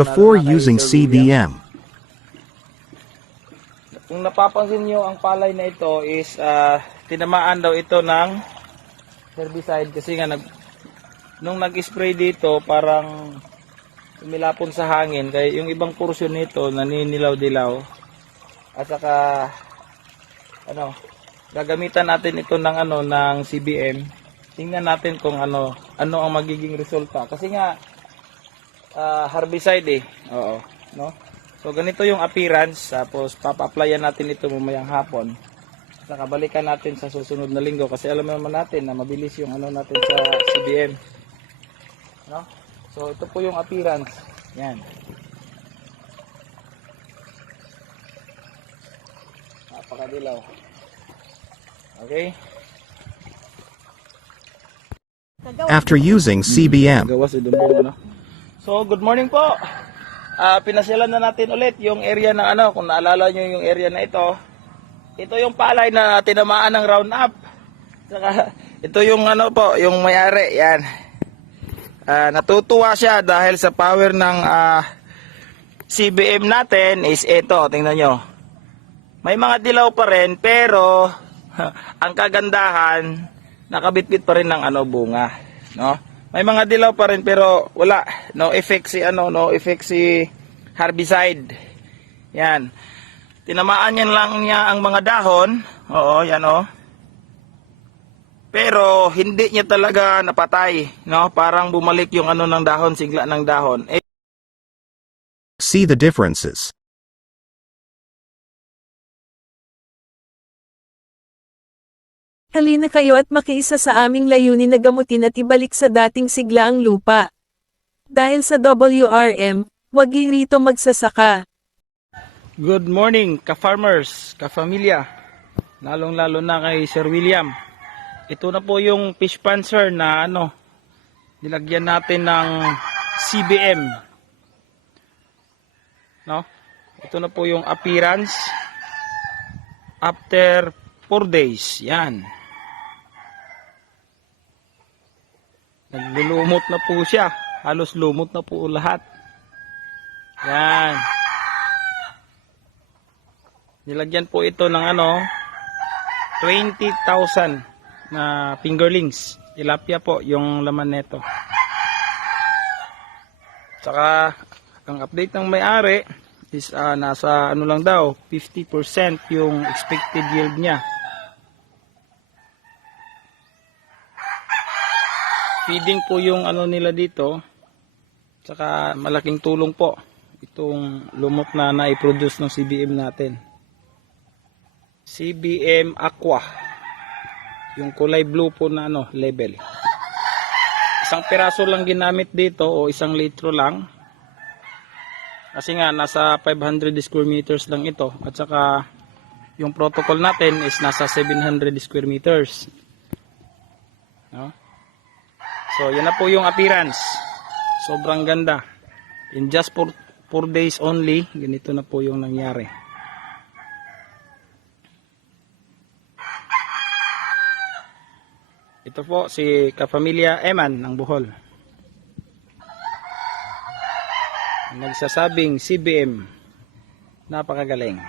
before lalo na kay using Sir William. CBM. Kung napapansin nyo, ang palay na ito is tinamaan daw ito ng herbicide kasi nga nung nag-spray dito parang umilapon sa hangin kaya yung ibang porsyon nito naninilaw-dilaw at saka gagamitan natin ito ng CBM. Tingnan natin kung ano ang magiging resulta kasi nga herbicide Oo, no? So ganito yung appearance, tapos papa-applyan natin ito mamayang hapon. Saka balikan natin sa susunod na linggo kasi alam naman natin na mabilis yung natin sa CBM. No? So ito po yung appearance. Yan. Napakadilaw. Okay? After using CBM, Gawa si Dumbong, So good morning po. Pinasyalan na natin ulit yung area na kung naalala nyo yung area na ito. Ito yung palay na tinamaan ng Roundup. Saka ito yung yung may-ari, yan. Natutuwa siya dahil sa power ng CBM natin is ito, tingnan nyo. May mga dilaw pa rin pero ang kagandahan nakabitbit pa rin ng bunga, no? May mga dilaw pa rin pero wala, no effect si herbicide. Yan. Tinamaan niya ang mga dahon. Oo, yan Pero hindi niya talaga napatay, no? Parang bumalik yung ng dahon, sigla ng dahon. see the differences. Halina kayo at makiisa sa aming layunin na gamutin at ibalik sa dating sigla ang lupa. Dahil sa WRM, huwag rito magsasaka. Good morning, ka-farmers, ka-familia. Lalong-lalo na kay Sir William. Ito na po yung fish panzer na nilagyan natin ng CBM. No? Ito na po yung appearance after 4 days. Yan. Naglulumot na po siya. Halos lumot na po lahat. Yan. Nilagyan po ito ng 20,000 na fingerlings. Tilapia po yung laman nito. Saka ang update ng may-ari is nasa lang daw 50% yung expected yield niya. Feeding po yung nila dito. Saka malaking tulong po itong lumot na na-produce ng CBM natin. CBM Aqua. Yung kulay blue po na label. Isang piraso lang ginamit dito o 1 litro lang. Kasi nga nasa 500 square meters lang ito. At saka yung protocol natin is nasa 700 square meters. No? So yan na po yung appearance. Sobrang ganda. In just 4 days only, ganito na po yung nangyari. Ito po si Kapamilya Eman ng Bohol. Nagsasabing CBM, napakagaling.